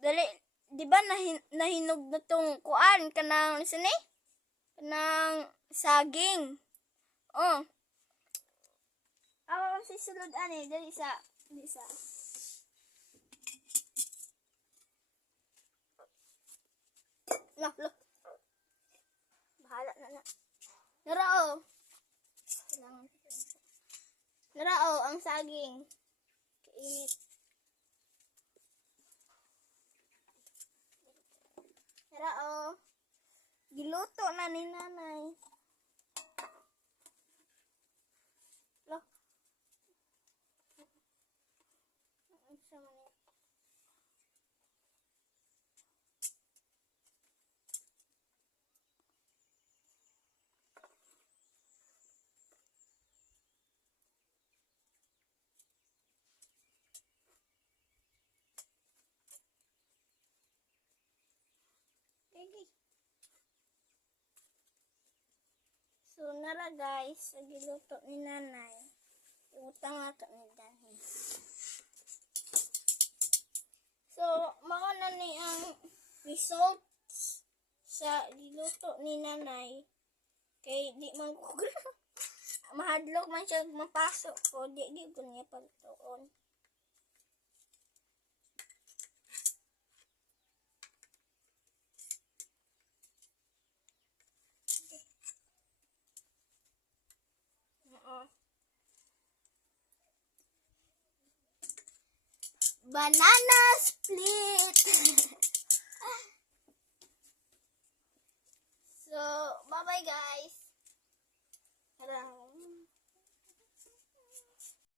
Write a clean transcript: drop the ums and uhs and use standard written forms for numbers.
dali, di ba nahinog na tong kuan kanang sini? Kanang saging. Oh. Awa si sulod ani dali sa. Look. Bahala na. Narao. Narao ang saging. Kainit. Narao. Giluto na ni nanay. Look. So, nara guys, sa giluto ni nanay. Utang na ito ni Danny. So, mauna ni ang results sa giluto ni nanay. Kay di man ko mahadlok man siya mapasok ko. Di ko niya pagtuon. Banana split. So, bye-bye guys.